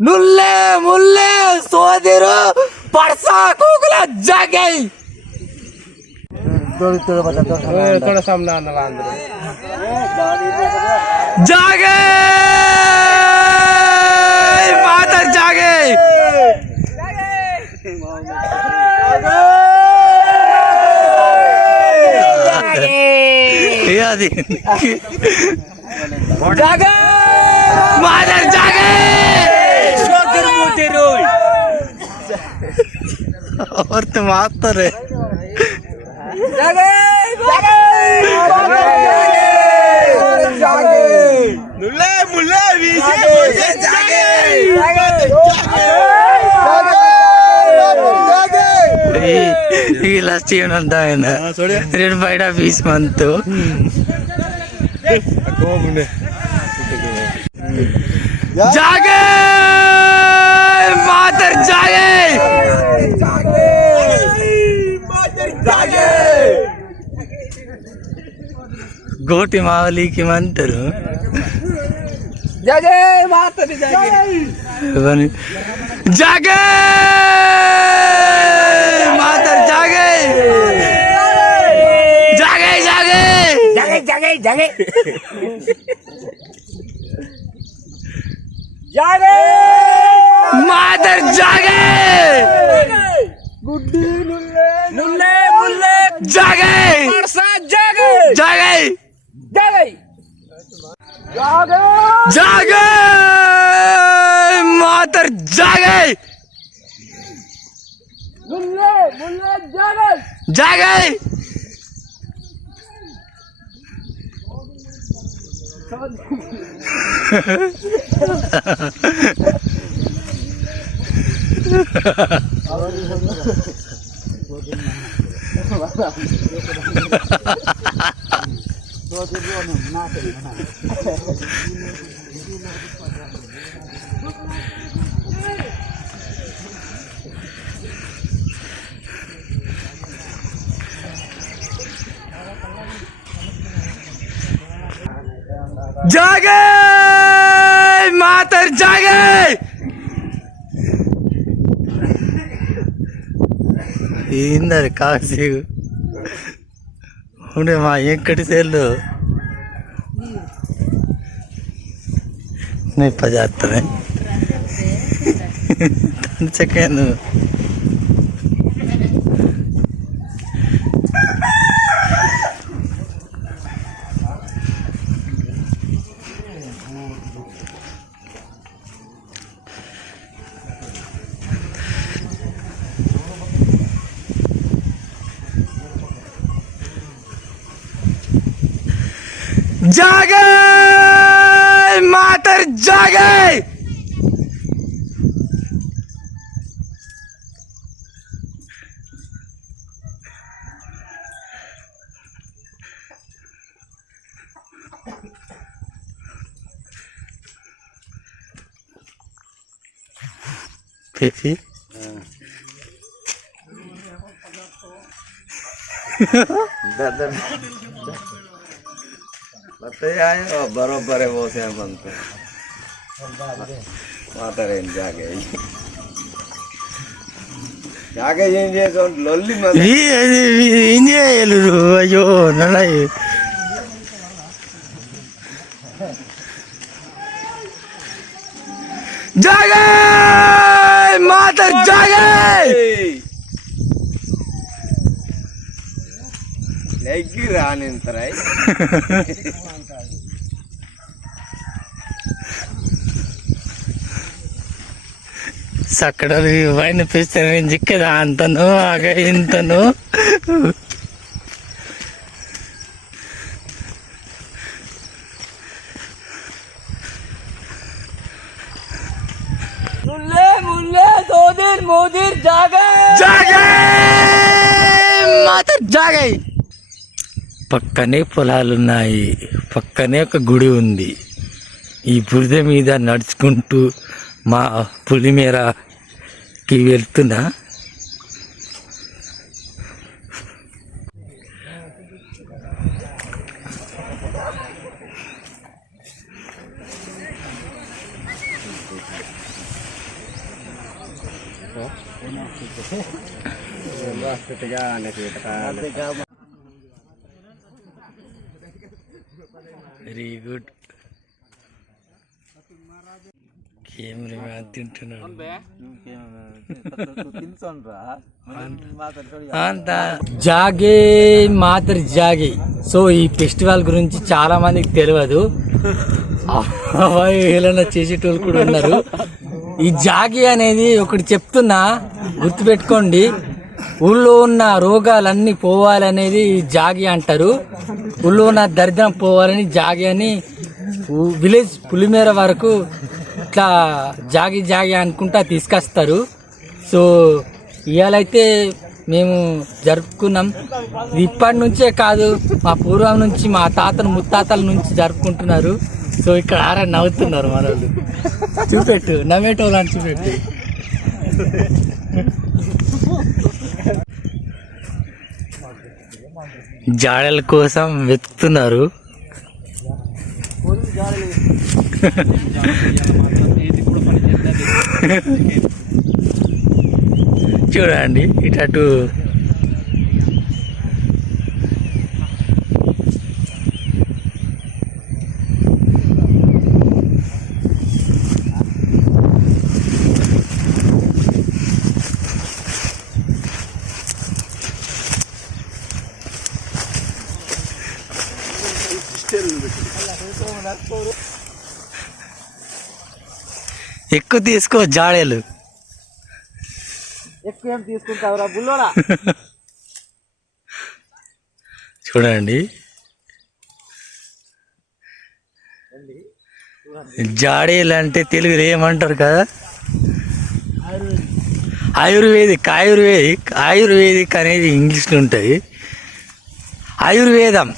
ನುಲ್ಲೆ ಮುಲ್ಲೆ ಸೋದಿರು ಪರ್ಸ ಕೂಗಲ ಜಾಗೈ थोड़ा सामने आना अंदर ಜಾಗೈ ಮಾತರ್ ಜಾಗೈ అది ಜಾಗೈ ಮಾತರ್ ಜಾಗೈ ಅವ್ರ ಮಾಡ್ತಾರೆ मुल्ले मुल्ले गोटी मावली की मंत्र। हूँ जय माता जागे जागे! माता जागे! जागे जागे! जागे जागे जागे। जागे! माता जागे! गुड्डी नुल्ले नुल्ले मुल्ले जागे! जागे। जागे! जागे। जागे! मातर जागे! मुल्ले मुल्ले जागे। जागे! ಜಾಗೆ! ಮಾತರ್ ಜಾಗೆ! ಹಿಂದರೆ ಕಾಸಿಗೂ జాగే ఏందది కాసి ఉండే మా ఎంకటి సేళ్ళు जागे मातर जागे हाँ। दादा बराबर है वो से बनते माता रेन जागे जागे इंजे तो लल्ली मत ही है इंजे एलुरु अयो नलाय जागे! माता जागे. నెగ్గి రానింతరాయ్ సక్కడలు వైన పిస్తే జిక్కద అంతను ఆగ ఇంతను मुल्ले मुल्ले सोदिर मोदिर जागे జాగే మాతర్ జాగే పక్కనే పొలాలున్నాయి. పక్కనే ఒక గుడి ఉంది. ఈ బురద మీద నడుచుకుంటూ మా పులిమేరకి వెళ్తున్నా. Very good. కెమెరా తింటున్నాడు. అంత జాగే మాత్ర జాగే. సో ఈ ఫెస్టివల్ గురించి చాలా మందికి తెలియదు. ఏమైనా చేసేటోళ్ళు కూడా ఉన్నారు. ఈ జాగి అనేది ఒకటి చెప్తున్నా గుర్తుపెట్టుకోండి. ఊళ్ళో ఉన్న రోగాలన్నీ పోవాలనేది జాగి అంటారు. ఊళ్ళో ఉన్న దరిద్రం పోవాలని జాగి అని విలేజ్ పులిమేర వరకు ఇట్లా జాగి జాగి అనుకుంటా తీసుకొస్తారు. సో ఇవాళైతే మేము జరుపుకున్నాం. ఇప్పటి నుంచే కాదు మా పూర్వం నుంచి మా తాతలు ముత్తాతల నుంచి జరుపుకుంటున్నారు. సో ఇక్కడ ఆరా నవ్వుతున్నారు మన వాళ్ళు చూపెట్టు నవ్వేటోళ్ళని అని చూపెట్టు. జాడల కోసం వెతుకుతున్నారు. చూడండి ఇటు ఎక్కువ తీసుకో జాడేలు. ఎక్కువ ఏం తీసుకుంటావురా బుల్లోరా చూడండి. జాడీలు అంటే తెలుగులో ఏమంటారు కదా? ఆయుర్వేదిక్ ఆయుర్వేదిక్ ఆయుర్వేదిక్ అనేది ఇంగ్లీష్లో ఉంటుంది ఆయుర్వేదం.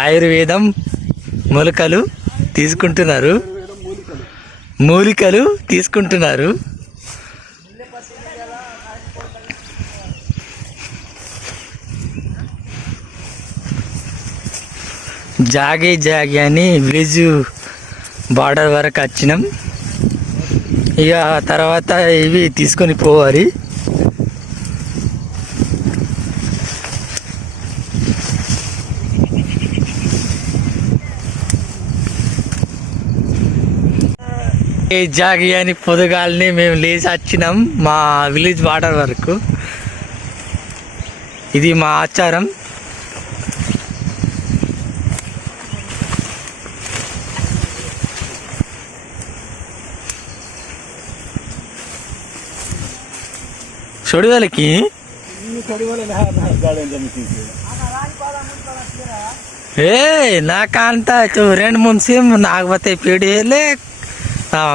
ఆయుర్వేదం మొలకలు తీసుకుంటున్నారు. మూలికలు తీసుకుంటున్నారు. జాగే జాగే అని విలేజ్ బార్డర్ వరకు వచ్చినాం ఇక తర్వాత ఇవి తీసుకొని పోవాలి. జాగి అని పొదుగాలని మేము లేచి వచ్చినాం మా విలేజ్ బార్డర్ వరకు. ఇది మా ఆచారం. చూడగలకి ఏ నాకంತ రెండు మూడు సేమ్ నాకు పోతే పీడియలే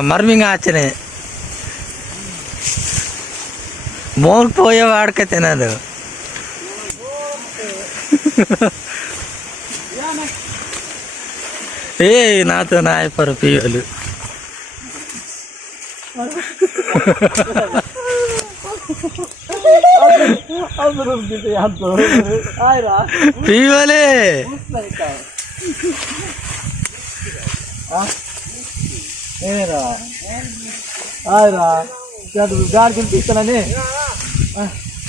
మర్మింగ్ ఆచనే మోర్ పోయే వాడికే తినదు ఏ నాతో నాయపరు పియ్యలు ఆయరా పియ్యలే ఏరా ఆయరా గాడికి తీస్తానని.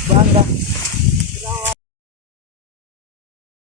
బాగా